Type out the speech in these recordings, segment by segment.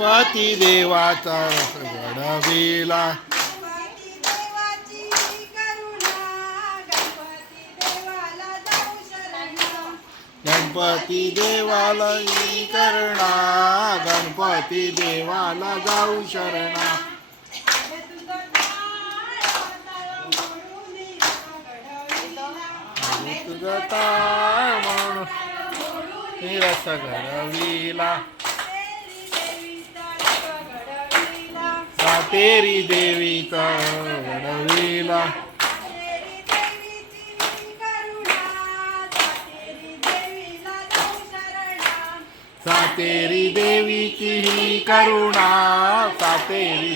गणपती देवाचा घडविला गणपती देवाची करुणा गणपती देवाला जाऊ शरण. गणपती देवाला करणा गणपती देवाला जाऊ शरणा. हे म्हणून रस घडविला तेरी देवीचा घडविला सातेरी देवीचा ही करुणा सातेरी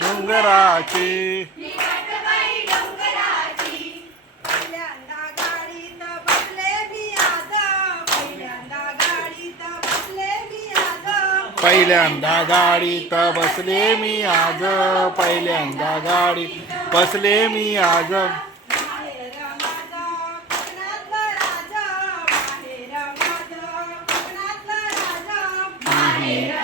डोंगराची। पहिल्यांदा गाडीत बसले मी आज पहिल्यांदा गाडी बसले मी आज Yeah.